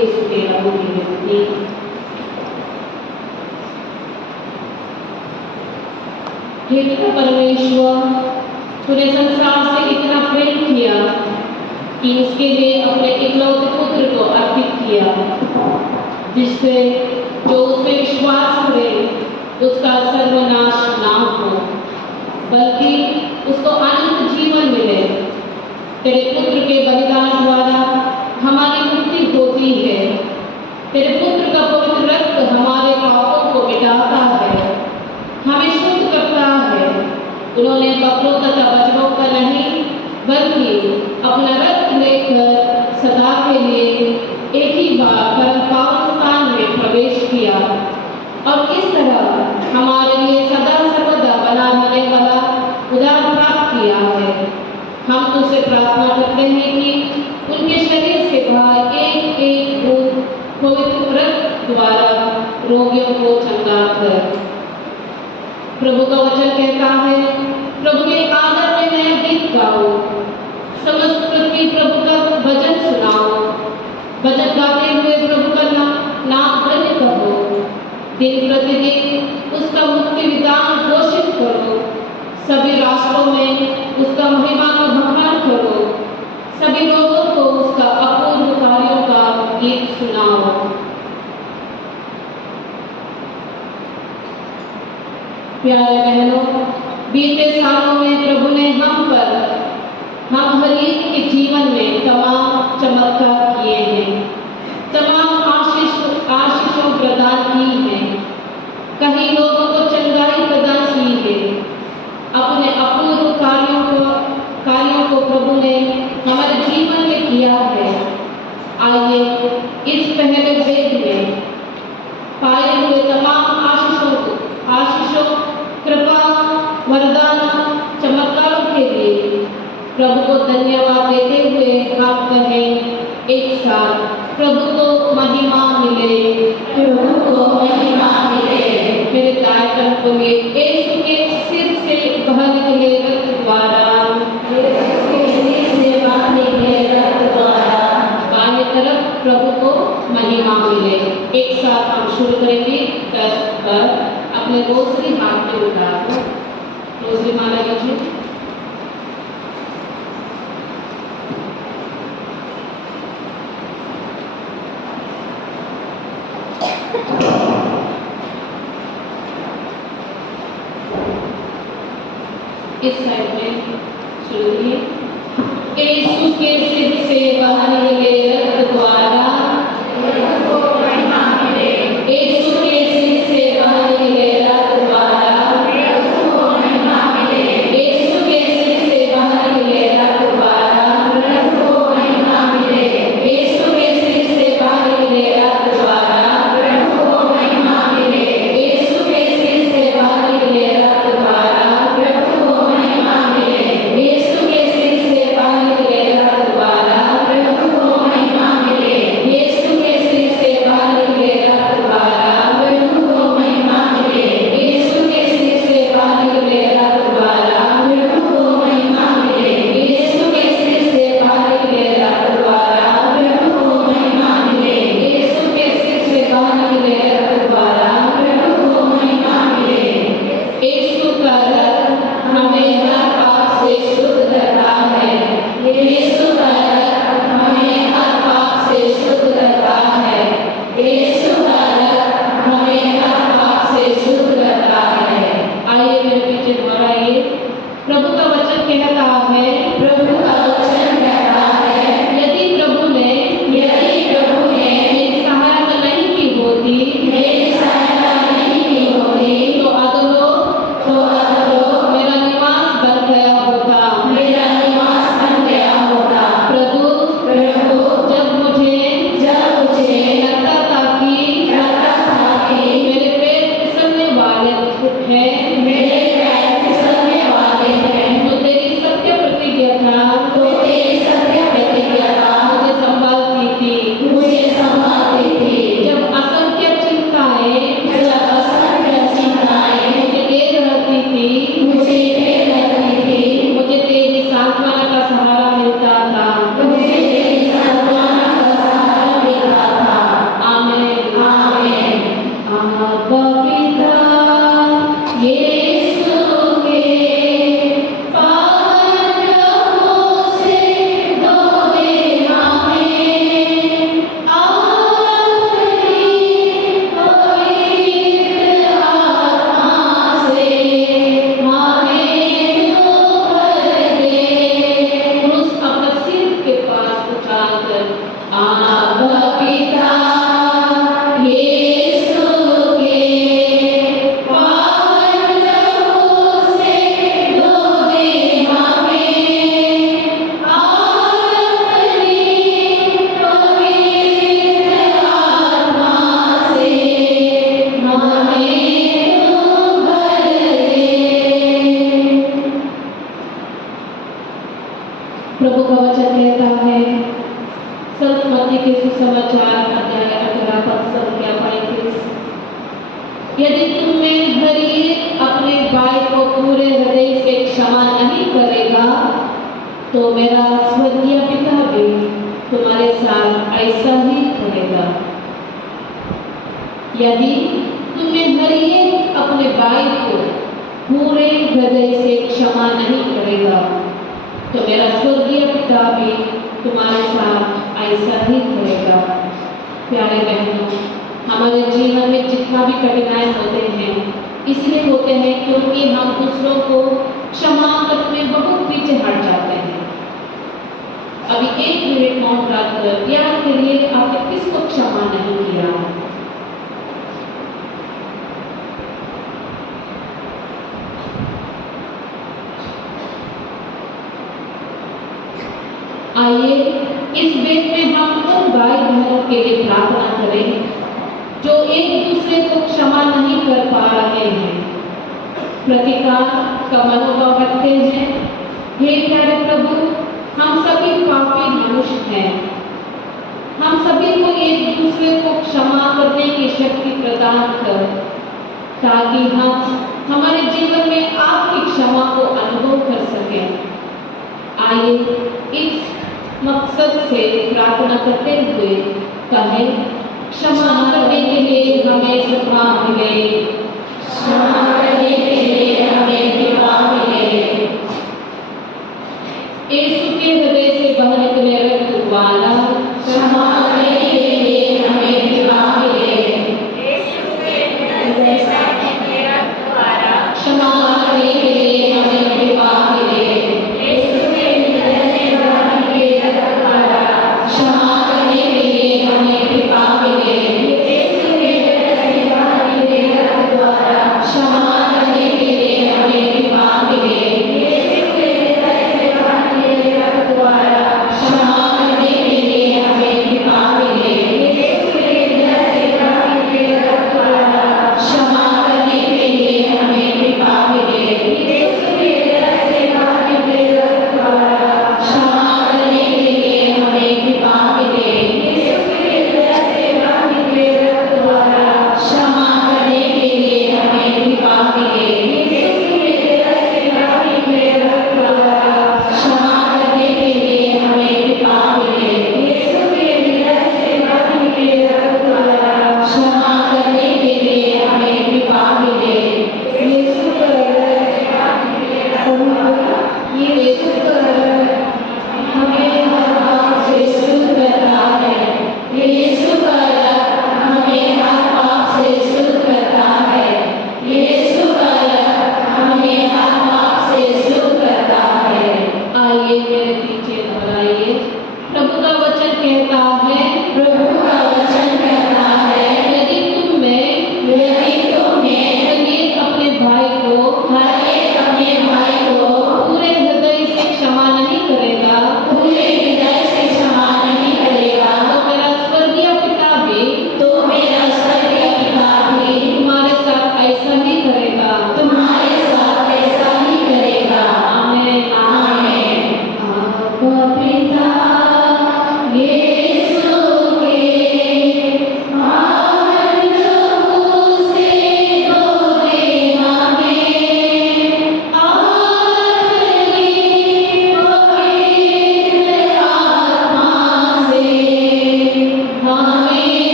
इसके अमूल्य व्यक्ति। हे पिता परमेश्वर, तूने संसार से इतना प्रेम किया कि इसके लिए अपने इकलौते पुत्र को अर्पित किया, जिससे जो उसमें विश्वास करे उसका सर्वनाश ना हो, बल्कि उसको अनंत जीवन मिले। तेरे पुत्र के बलिदान द्वारा हमारी मुक्ति होती है। तेरे पुत्र का पवित्र रक्त हमारे पापों को मिटाता है, हमें शुद्ध करता है। उन्होंने बकरों तथा बछड़ों का नहीं, बल्कि अपना रक्त लेकर सदा के लिए एक ही बार परम पावन स्थान में प्रवेश किया और इस तरह हमारे लिए सदा सर्वदा बना रहने वाला उद्धार प्राप्त किया है। हम तुझसे प्रार्थना करते हैं कि उनके शरीर से बाहर एक एक बूंद पवित्र रक्त द्वारा रोगियों को चंगा कर। प्रभु का वचन कहता है, प्रभु के आदर में नया गीत गाओ, समस्त पृथ्वी प्रभु का भजन सुनाओ। भजन गाते हुए प्रभु का नाम धन्य करो। दिन प्रतिदिन उसका मुक्ति विधान घोषित करो। सभी राष्ट्रों में उसका महिमा का बखान करो। सभी लोगों को उसका अपूर्व कार्यों का गीत सुनाओ। प्यारे बहनों, बीते सालों में प्रभु ने हम हर एक के जीवन में तमाम चमत्कार किए हैं, तमाम आशीषों प्रदान की हैं। कई लोगों को चंगाई प्रदान की है। अपने अपूर्व कार्यों को प्रभु ने हमारे जीवन में किया है। आइए इस पहले वेद में पाए हुए तमाम आशीषों, कृपा, वरदान, चमत्कारों के लिए प्रभु को धन्यवाद देते हुए हम कहें एक साथ, प्रभु को महिमा मिले, प्रभु को महिमा मिले। मेरे दाएं तरफ को यीशु के सिर से बाहर निकले रक्त द्वारा, बाएं तरफ प्रभु को महिमा मिले। एक साथ हम शुरू करेंगे 10 पर। अपने रोसरी हाथ में उठाकर रोसरी माला लीजिए। इस साइड में शुरू करिए। यीशु के सिर से बाहर निकले रक्त द्वारा, यीशु के सिर से बाहर निकले रक्त द्वारा, यीशु के सिर से बाहर निकले रक्त द्वारा, यीशु के सिर से बाहर निकले रक्त द्वारा, यीशु के सिर से बाहर निकले रक्त द्वारा, यीशु के सिर से बाहर निकले रक्त द्वारा, यीशु के सिर से बाहर निकले रक्त द्वारा, प्रभु का वचन कहता है, संत मत्ती के सुसमाचार अध्याय 18 पद संख्या 35, यदि तुम में हर एक अपने भाई को पूरे हृदय से क्षमा नहीं करेगा, तो मेरा स्वर्गीय पिता भी तुम्हारे साथ ऐसा ही करेगा। यदि तुम में हर एक अपने भाई को पूरे हृदय से क्षमा नहीं करेगा, तो मेरा स्वर्गीय पिता भी तुम्हारे साथ ऐसा ही करेगा। प्यारे बहनों, हमारे जीवन में जितना भी कठिनाई होते हैं, इसलिए होते हैं क्योंकि हम दूसरों को क्षमा करने में बहुत पीछे हट जाते हैं। अभी 1 मिनट मौन रखकर याद करिए, आपने किसको क्षमा नहीं किया। आइए इस वेद में हम उन भाई बहनों के लिए प्रार्थना करें जो एक दूसरे को क्षमा नहीं कर पा रहे हैं, प्रतिकार का मनोभाव रखते हैं। हे प्यारे प्रभु, हम सभी पापी मनुष्य हैं। हम सभी को एक दूसरे को क्षमा करने की शक्ति प्रदान कर, ताकि हम हमारे जीवन में आपकी क्षमा को अनुभव कर सकें। आइए इस मकसद से प्रार्थना करते हुए कहें, क्षमा करने के लिए हमें कृपा मिले, क्षमा करने के लिए हमें कृपा मिले। यीशु के हृदय से बह निकले रक्त द्वारा क्षमा करने के लिए हमें कृपा मिले। यीशु के हृदय से बह निकले रक्त द्वारा क्षमा करने के लिए हमें कृपा मिले।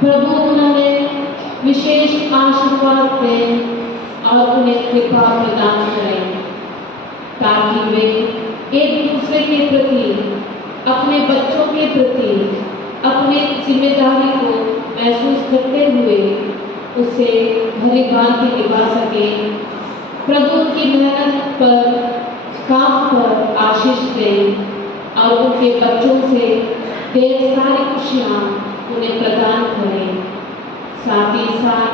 प्रभु उन्होंने विशेष आशीर्वाद दें और उन्हें कृपा प्रदान करें, ताकि वे एक दूसरे के प्रति, अपने बच्चों के प्रति अपने जिम्मेदारी को महसूस करते हुए उसे भली भांति निभा सकें। प्रभु की मेहनत पर, काम पर आशीष दें और उनके बच्चों से ढेर सारी खुशियाँ उन्हें प्रदान करें। साथ ही साथ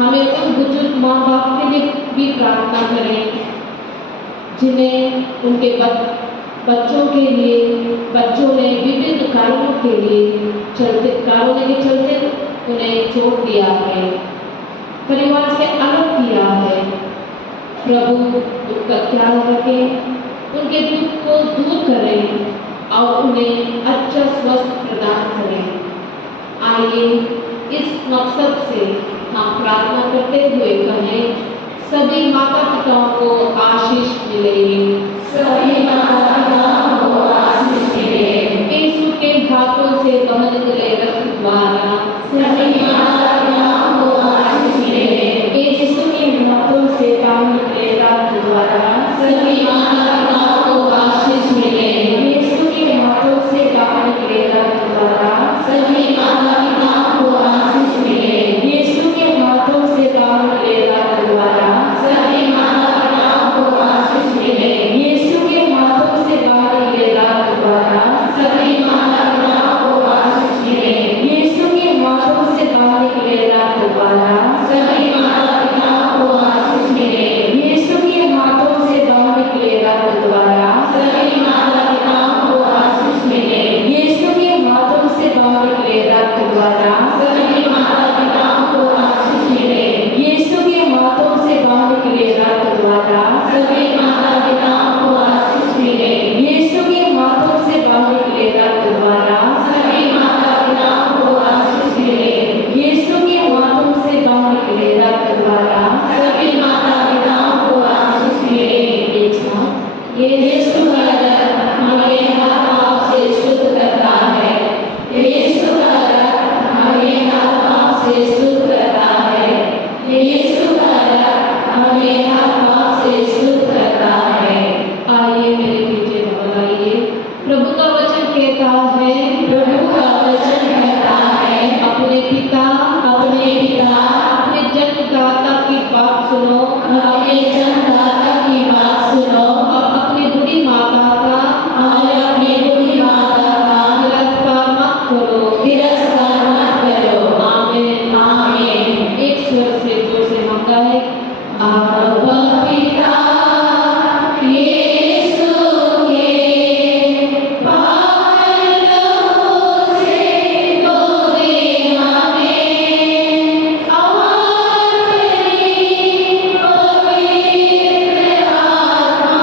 हमें उन बुजुर्ग माँ बाप के लिए भी प्रार्थना करें जिन्हें उनके बच्चों के लिए, बच्चों ने विभिन्न कारणों के चलते उन्हें छोड़ दिया है, परिवार से अलग किया है। प्रभु उनका ख्याल रखें, उनके दुख को दूर करें और उन्हें अच्छा स्वास्थ्य प्रदान करें। आइए इस मकसद से हम प्रार्थना करते हुए कहें, सभी माता पिताओं को आशीष मिले, सभी माता पिताओं को आशीष मिले। यीशु के हाथों से बहने चले रक्त द्वारा सभी माता पिताओं को आशीष मिले। यीशु के हाथों से बहने चले रक्त द्वारा सभी माता पिताओं को आशीष मिले। यीशु के हाथों से बहने चले रक्त द्वारा सभी माता पिताओं को आशीष मिले। यीशु के हाथों से बहने चले रक्त द्वारा सभी माता पिताओं को आशीष मिले। यीशु के हाथों से बहने चले रक्त द्वारा सभी माता पिताओं को आशीष मिले। यीशु के हाथों से बहने चले रक्त द्वारा सभी माता पिताओं को आशीष मिले। यीशु के हाथों से बहने चले रक्त द्वारा सभी माता पिताओं को आशीष मिले। यीशु के हाथों से बहने चले रक्त द्वारा सभी माता पिताओं को आशीष मिले। यीशु के हाथों से बहने चले रक्त द्वारा सभी माता पिताओं को आशीष मिले। यीशु के हाथों से बहने चले रक्त द्वारा सभी माता पिताओं को आशीष मिले। यीशु के हाथों से बहने चले रक्त द्वारा सभी माता पिताओं को आशीष मिले। एक साथ यीशु का रक्त हमें हर पाप से शुद्ध करता है। यीशु का रक्त हमें हर पाप से शुद्ध करता है। यीशु का रक्त हमें हर पाप से शुद्ध करता है। आइए मेरे पीछे दोहराइए। प्रभु का वचन कहता है, प्रभु का वचन कहता है, अपने पिता, अपने पिता, अपने जन्मदाता की बात सुनो अपने जन्मदाता की बात सुनो और अपने बुरी माता का और अपनी बुरी माता का तिरस्कार मत करो। तिरस्कार मत करो। आमीन। आमीन। एक स्वर से जोर से हम गाए, आबा पिता यीशु के पावन लहू से धो दे हमें और तेरी पवित्र आत्मा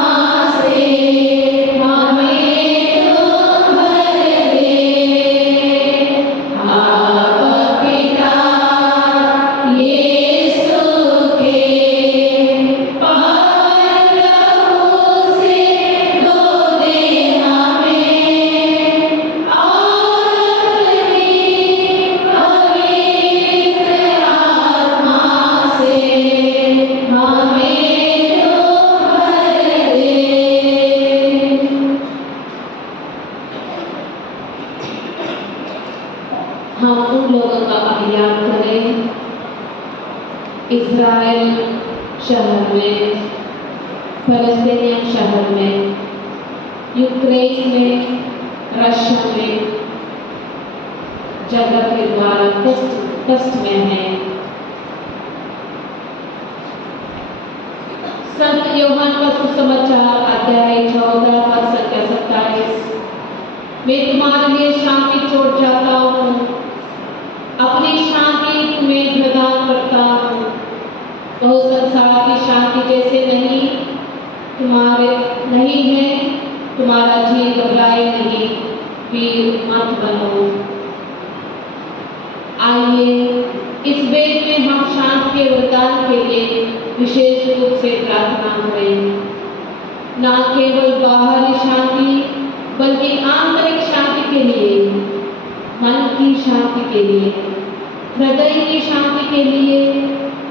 से हमें तू भर दे। आबा पिता यीशु के पावन लहू से धो दे हमें और तेरी पवित्र आत्मा से हमें तू भर दे। हम उन लोगों का अभियान करें इज़राइल शहर में, फलस्तीनियन शहर में, यूक्रेन में, रशिया में जगह के द्वारा कष्ट में है। संत यूहन्ना का सुसमाचार अध्याय 14 पद संख्या 27। मैं तुम्हारे लिए शांति छोड़ जाता हूँ, अपनी शांति तुम्हें प्रदान करता हूँ। तो संसार की शांति जैसे नहीं है, तुम्हारा जी घबराए नहीं, वीर मत बनो। आइए इस वेद में हम शांति के वरदान के लिए विशेष रूप से प्रार्थना करें। न केवल बाहरी शांति बल्कि आंतरिक शांति के लिए, मन की शांति के लिए हृदय की शांति के लिए,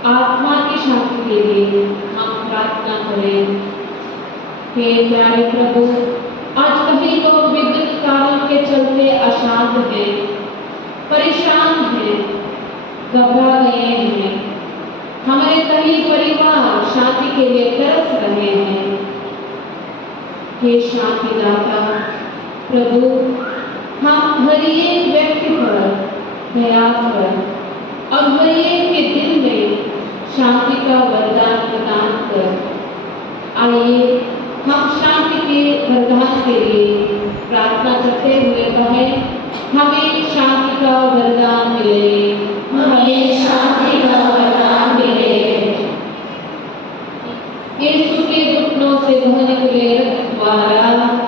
आत्मा की शांति के लिए हम प्रार्थना करें। हे प्यारे प्रभु, आज कई लोग विभिन्न कारणों के चलते अशांत हैं, परेशान हैं, घबरा गए हैं। हमारे कई परिवार शांति के लिए तरस रहे हैं। हे शांतिदाता प्रभु, हम हर एक व्यक्ति पर दया कर और हर एक के दिल में शांति का वरदान प्रदान कर। आइए हम शांति के वरदान के लिए प्रार्थना करते हुए कहें, हमें शांति का वरदान मिले, हमें शांति का वरदान मिले। यीशु के घुटनों से बह निकले रक्त द्वारा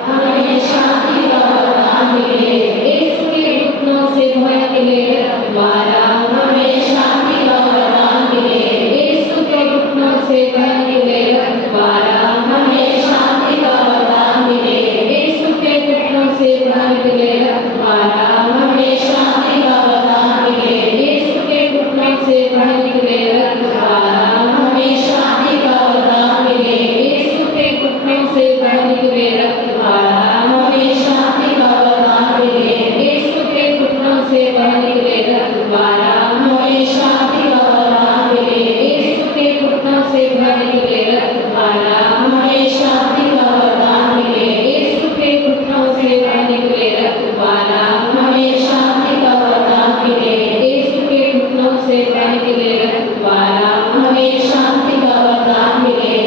हमें शांति का वरदान मिले। यीशु के घुटनों से बह निकले रक्त द्वारा हमें शांति का वरदान मिले। यीशु के घुटनों से बह निकले रक्त द्वारा हमें शांति का वरदान मिले। यीशु के घुटनों से बह निकले रक्त द्वारा हमें शांति का वरदान मिले। यीशु के घुटनों से बह निकले रक्त द्वारा हमें शांति का वरदान मिले। यीशु के घुटनों से बह निकले रक्त द्वारा हमें शांति का वरदान मिले। यीशु के घुटनों से बह निकले रक्त द्वारा हमें शांति का वरदान मिले। यीशु के घुटनों से बह निकले रक्त द्वारा हमें शांति का वरदान मिले। यीशु के घुटनों से बह निकले रक्त द्वारा हमें शांति का वरदान मिले। यीशु के घुटनों से बह निकले रक्त द्वारा हमें शांति का वरदान मिले।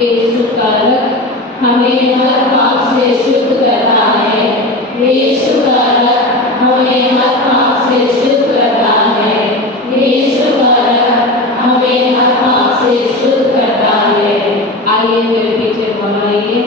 यीशु का रक्त हमें हर पाप से शुद्ध करता है। यीशु का रक्त हमें हर पाप से शुद्ध करता है। यीशु का रक्त हमें हर पाप से शुद्ध करता है। आइए मेरे पीछे दोहराइए।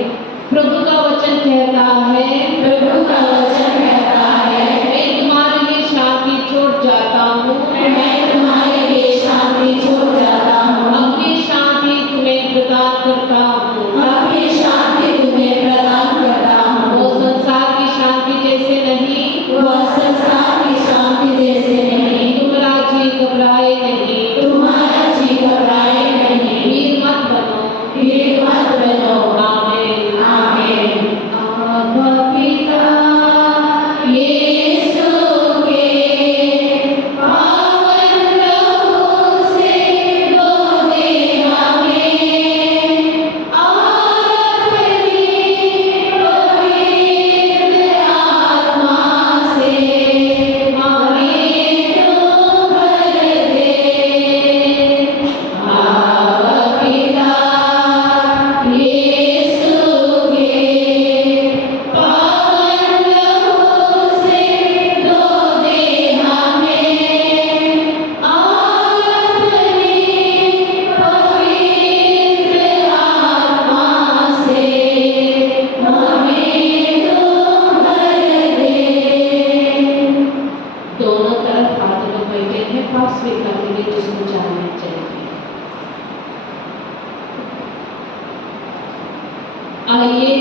प्रभु का वचन कहता है, प्रभु का वचन कहता है, मैं तुम्हारे लिए शांति छोड़ जाता हूँ, मैं तुम्हारे लिए शांति छोड़ जाता हूँ। अपनी शांति तुम्हें प्रदान करता हूँ। अपनी शांति तुम्हें प्रदान करता हूँ। वो संसार की शांति जैसे नहीं, वह संसार की शांति जैसे नहीं। तुम्हारा जी घबराए नहीं, तुम्हारा जी घबराए नहीं। वीर मत बनो, वीर मत बनो। आमीन। आमीन। आबा पिता यीशु के पावन लहू से धो दे हमें, और अपनी पवित्र आत्मा से हमें तू भर दे। आबा पिता यीशु के पावन लहू से धो दे हमें, और अपनी पवित्र आत्मा से हमें तू भर दे। दोनों तरफ हाथ में बैठे हैं, पाप स्वीकार के लिए जिसको जानना चाहिए। आइए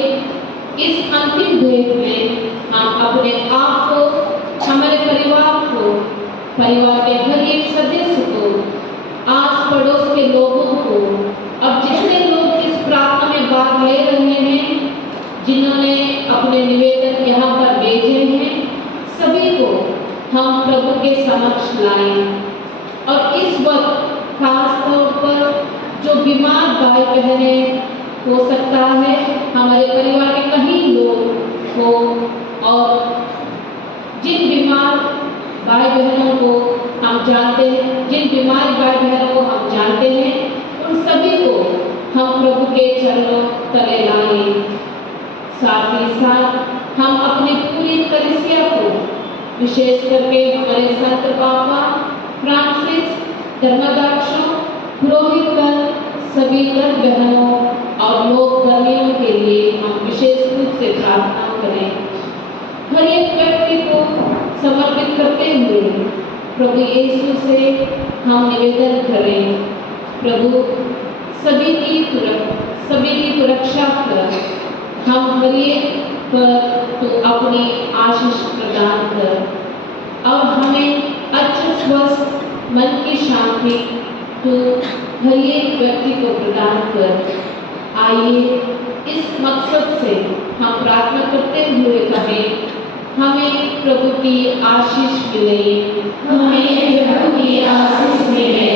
इस अंतिम भेंट में हम अपने आप को, हमारे परिवार को, परिवार के हर एक सदस्य को, आस पड़ोस के लोगों को, अब जितने लोग इस प्रार्थना में भाग ले रहे हैं, जिन्होंने अपने निवेदन यहाँ पर भेजे हैं, सभी को हम प्रभु के समक्ष लाएं। और इस वक्त खास तौर पर जो बीमार भाई बहनें, हो सकता है हमारे परिवार के कई लोग हो, और जिन बीमार भाई बहनों को हम जानते हैं, जिन बीमार भाई बहनों को हम जानते हैं, उन सभी को हम प्रभु के चरणों तले लाएं। साथ ही साथ हम अपनी पूरी कलीसिया को, विशेष करके हमारे संत पापा फ्रांसिस, धर्माध्यक्षों, पुरोहितगण, सभी दर्द बहनों और लोक धर्मियों के लिए हम विशेष रूप से प्रार्थना करें। हर एक व्यक्ति को समर्पित करते हुए प्रभु यीशु से हम निवेदन करें, प्रभु सभी की सुरक्षा कर, हम हर एक पर तो अपनी आशीष प्रदान कर, और हमें अच्छे स्वस्थ मन की शांति तू हर एक व्यक्ति को प्रदान कर। आइए इस मकसद से हम प्रार्थना करते हुए कहें, हमें प्रभु की आशीष मिले, हमें प्रभु की आशीष मिले।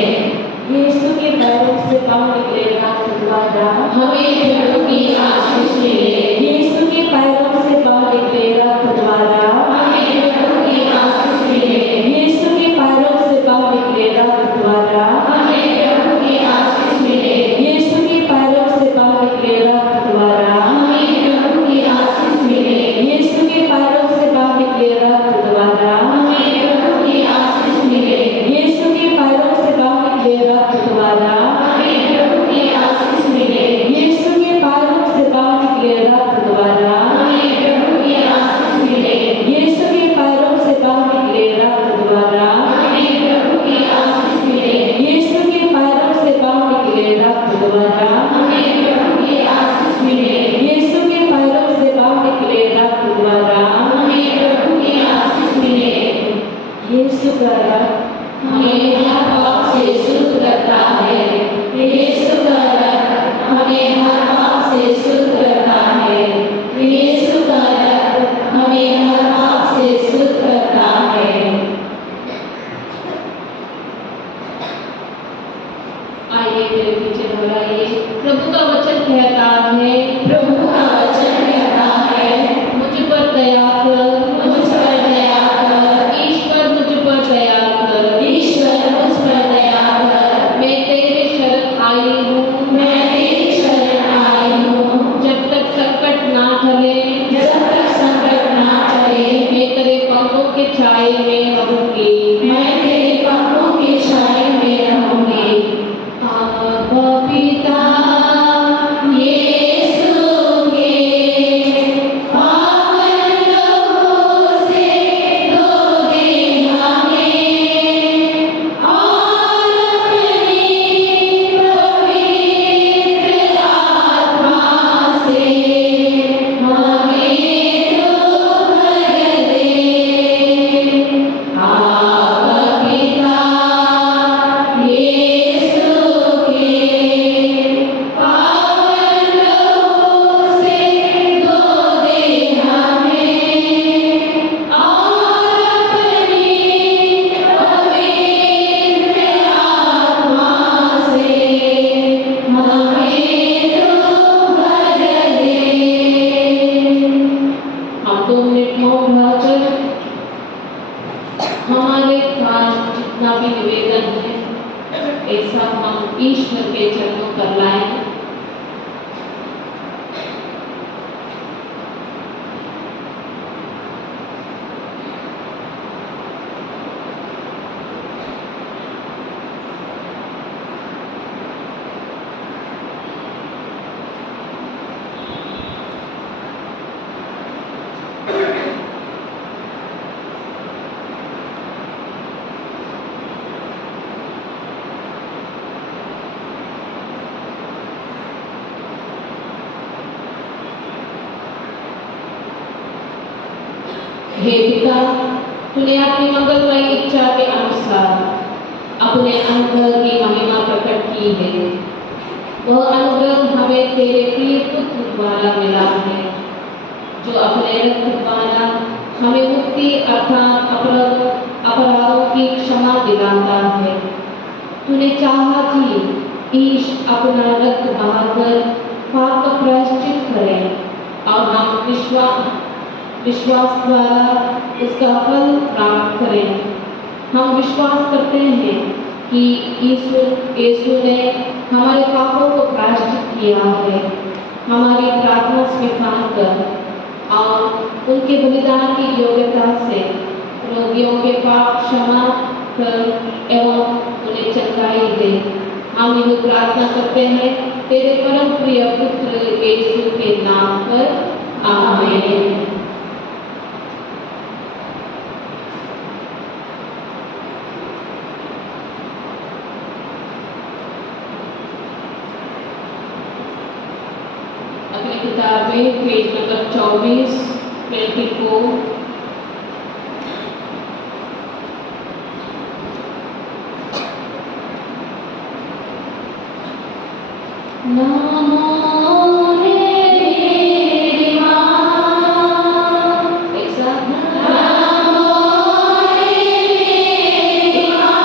यीशु के पैरों से बाहर निकलेगा खुदवारा, हमें प्रभु की आशीष मिले। यीशु के पैरों से बाहर निकलेगा खुदवारा, हमें प्रभु की आशीष मिले। यीशु के पैरों से बाहर निकलेगा खुदवारा, हमें प्रभु की आशीष मिले। यीशु के पैरों से बाहर निकलेगा खुदवारा, हमें प्रभु की आशीष मिले। यीशु के पैरों से बाहर निकलेगा खुदवारा, हमें प्रभु की आशीष मिले। यीशु के पैरों से बाहर निकलेगा खुदवारा, हमें प्रभु की आशीष मिले। यीशु के पैरों से बाहर निकलेगा खुदवारा, हमें प्रभु की आशीष मिले। यीशु के पैरों से बाहर निकलेगा खुदवारा, हमें प्रभु की आशीष मिले। यीशु के पैरों से बाहर निकलेगा खुदवारा, हमें प्रभु की आशीष मिले। यीशु के पैरों से बाहर निकलेगा खुदवारा, हमें प्रभु की आशीष मिले। यीशु का रक्त हमें हर पाप से शुद्ध करता है। यीशु का रक्त हमें हर पाप से शुद्ध करता है। यीशु का रक्त हमें हर पाप से शुद्ध करता है। आइए मेरे पीछे दोहराइए। प्रभु का वचन कहता है, प्रभु का वचन कहता है, मुझ पर दया कर, मुझ पर दया कर। ईश्वर मुझ पर दया कर, ईश्वर मुझ पर दया कर। मैं तेरे शरण आई हूँ, मैं तेरी शरण आई हूँ। जब तक संकट ना टले, जब तक संकट ना चले, मैं तेरे पंखों के छाए में रहूंगी। मैं तेरे पंखों की छाया में रहूंगी। आबा पिता, यीशु के पावन लहू से धो दे हमें, और अपनी पवित्र आत्मा से हमें तो भर दे। आबा पिता, यीशु के पावन लहू से धो दे हमें, और अपनी पवित्र आत्मा से हमें तो भर दे। हम 2 मिनट मौन रहकर हमारे पास जितना भी निवेदन है एक साथ हम ईश्वर के चरणों पर लाएं। हे पिता, तूने अपनी मंगलमय इच्छा के अनुसार अपने अनुग्रह की महिमा प्रकट की है। वह अनुग्रह हमें तेरे प्रिय पुत्र द्वारा मिला है, जो अपने रक्त द्वारा हमें मुक्ति अर्थात अपराधों की क्षमा दिलाता है। तूने चाहा कि ईश अपना रक्त बहाकर पाप का प्रायश्चित करे और हम विश्वास द्वारा उसका फल प्राप्त करें। हम विश्वास करते हैं कि यीशु ने हमारे पापों को प्रायश्चित किया है। हमारी प्रार्थना स्वीकार कर और उनके बलिदान की योग्यता से रोगियों के पाप क्षमा कर एवं उन्हें चंगाई दे। हम यह प्रार्थना करते हैं तेरे परम प्रिय पुत्र यीशु के नाम पर, आमीन। अपनी किताब में पेज नंबर 24 24 नमो रे मेरी माँ। एक साथ नमो रे मेरी माँ,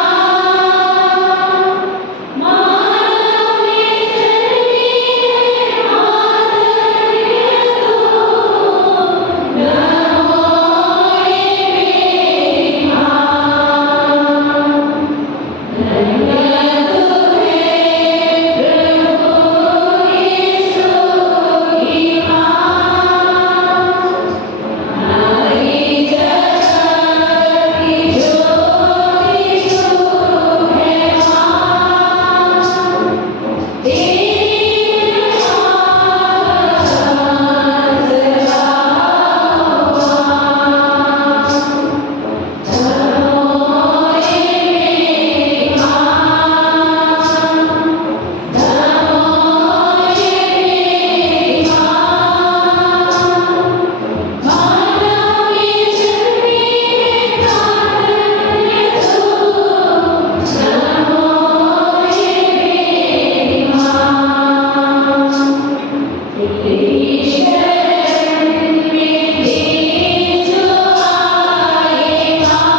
मानव में जन्मी है माधुर्य तू। नमो रे मेरी माँ, धन्य तू है प्रभु यीशु की माँ। नारी जगत की ज्योति तू है माँ, तेरी कृपा सदा नमो रे मेरी माँ, नमो रे मेरी माँ, मानव में जन्मी है कारुण्य तू। नमो रे मेरी माँ, तेरी शरण में जो आए माँ,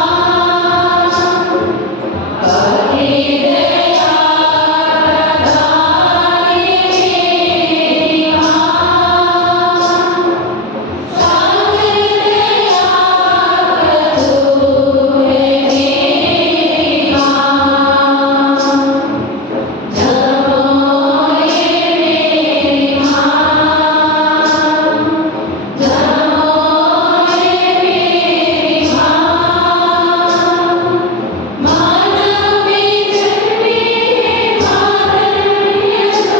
हरि दया प्रदाने मेरी माँ, सागर दया तू है मेरी माँ। नमो रे मेरी माँ, नमो रे मेरी माँ, मानव में जन्मी है कारुण्य तू।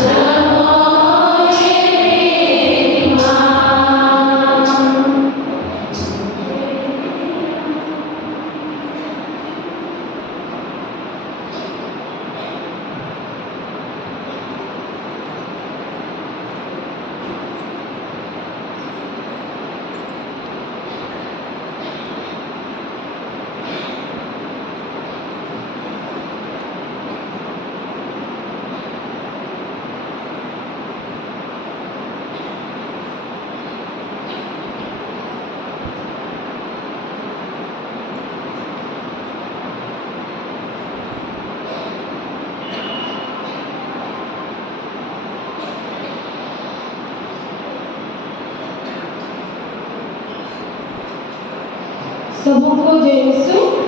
नमो रे मेरी माँ। सबको जय यीशु